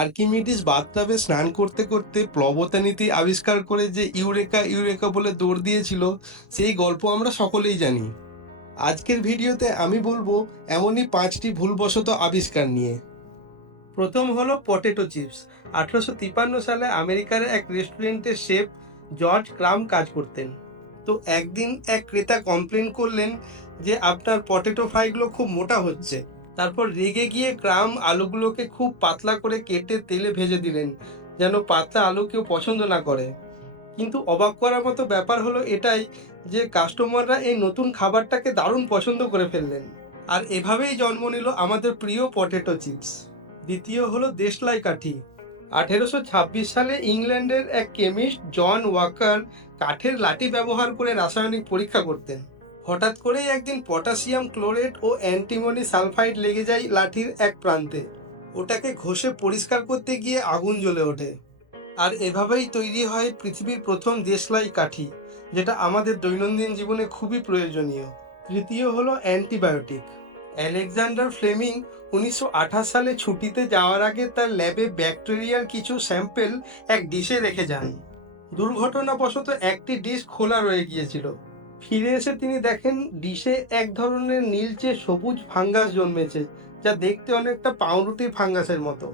Archimedes বাথটাবে স্নান করতে করতে প্লবতানীতি আবিষ্কার করে যে ইউরেকা ইউরেকা বলে দৌড় দিয়েছিল, সেই গল্প আমরা সকলেই জানি। আজকের ভিডিওতে আমি বলবো এমনই 5টি ভুলবশত আবিষ্কার নিয়ে। প্রথম হলো পটেটো চিপস। 1853 সালে আমেরিকার এক রেস্টুরেন্টের শেফ জর্জ ক্রাম কাজ করতেন। তো একদিন এক ক্রেতা কমপ্লেন করলেন যে আপনার পটেটো ফ্রাইগুলো খুব মোটা হচ্ছে। তারপর রেগে গিয়ে ক্রাম আলুগুলোকে খুব পাতলা করে কেটে তেলে ভেজে দিলেন, যেন পাতলা আলু কেউ পছন্দ না করে। কিন্তু অবাক করার মতো ব্যাপার হলো এটাই যে কাস্টমাররা এই নতুন খাবারটাকে দারুণ পছন্দ করে ফেললেন। আর এভাবেই জন্ম নিল আমাদের প্রিয় পটেটো চিপস। দ্বিতীয় হলো দেশলাই কাঠি। 1826 সালে ইংল্যান্ডের এক কেমিস্ট জন ওয়াকার কাঠের লাঠি ব্যবহার করে রাসায়নিক পরীক্ষা করতেন। হঠাৎ করেই একদিন পটাশিয়াম ক্লোরেট ও অ্যান্টিমনি সালফাইড লেগে যায় লাঠির এক প্রান্তে। ওটাকে ঘষে পরিষ্কার করতে গিয়ে আগুন জ্বলে ওঠে। আর এভাবেই তৈরি হয় পৃথিবীর প্রথম দেশলাই কাঠি, যেটা আমাদের দৈনন্দিন জীবনে খুবই প্রয়োজনীয়। তৃতীয় হলো অ্যান্টিবায়োটিক। আলেকজান্ডার ফ্লেমিং 1928 সালে ছুটিতে যাওয়ার আগে তার ল্যাবে ব্যাকটেরিয়ার কিছু স্যাম্পেল এক ডিশে রেখে যান। দুর্ঘটনাবশত একটি ডিশ খোলা রয়ে গিয়েছিল। ফিরে এসে তিনি দেখেন ডিশে এক ধরনের নীলচে সবুজ ফাঙ্গাস জন্মেছে, যা দেখতে অনেকটা পাউরুটির ফাঙ্গাসের মতো।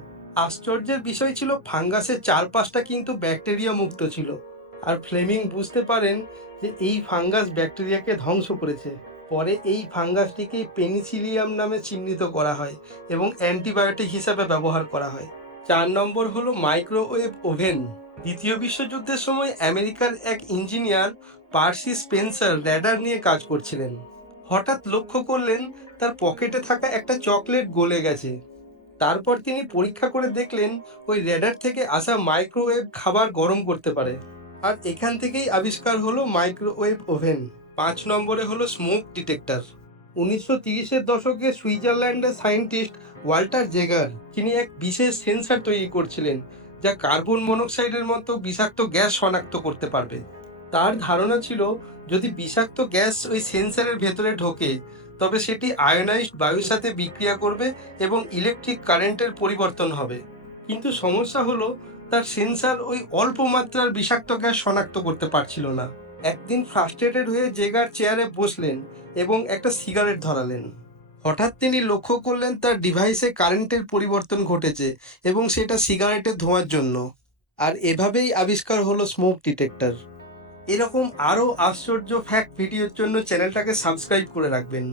আশ্চর্যের বিষয় ছিল ফাঙ্গাসের চারপাশটা কিন্তু ব্যাকটেরিয়া মুক্ত ছিল। আর ফ্লেমিং বুঝতে পারেন যে এই ফাঙ্গাস ব্যাকটেরিয়াকে ধ্বংস করেছে। পরে এই ফাঙ্গাসটিকে পেনিসিলিয়াম নামে চিহ্নিত করা হয় এবং অ্যান্টিবায়োটিক হিসাবে ব্যবহার করা হয়। 4 নম্বর হলো মাইক্রোওয়েভ ওভেন। দ্বিতীয় বিশ্বযুদ্ধের সময় আমেরিকার এক ইঞ্জিনিয়ার পার্সি স্পেন্সার র্যাডার নিয়ে কাজ করছিলেন। হঠাৎ লক্ষ্য করলেন তার পকেটে থাকা একটা চকলেট গলে গেছে। তারপর তিনি পরীক্ষা করে দেখলেন ওই র্যাডার থেকে আসা মাইক্রোওয়েভ খাবার গরম করতে পারে। আর এখান থেকেই আবিষ্কার হলো মাইক্রোওয়েভ ওভেন। 5 নম্বরে হলো স্মোক ডিটেক্টর। 1930-এর দশকে সুইজারল্যান্ডের সায়েন্টিস্ট ওয়াল্টার জেগার তিনি এক বিশেষ সেন্সর তৈরি করছিলেন, যা কার্বন মনোক্সাইডের মতো বিষাক্ত গ্যাস শনাক্ত করতে পারবে। তার ধারণা ছিল যদি বিষাক্ত গ্যাস ওই সেন্সরের ভেতরে ঢোকে, তবে সেটি আয়োনাইজড বায়ুর সাথে বিক্রিয়া করবে এবং ইলেকট্রিক কারেন্টের পরিবর্তন হবে। কিন্তু সমস্যা হলো তার সেন্সর ওই অল্প মাত্রার বিষাক্ত গ্যাস শনাক্ত করতে পারছিল না। একদিন ফ্রাস্ট্রেটেড হয়ে জেগার চেয়ারে বসলেন এবং একটা সিগারেট ধরালেন। হঠাৎ তিনি লক্ষ্য করলেন তার ডিভাইসে কারেন্টের পরিবর্তন ঘটেছে এবং সেটা সিগারেটের ধোঁয়ার জন্য। আর এভাবেই আবিষ্কার হলো স্মোক ডিটেক্টর। এরকম আরও আশ্চর্য ফ্যাক্ট ভিডিওর জন্য চ্যানেলটাকে সাবস্ক্রাইব করে রাখবেন।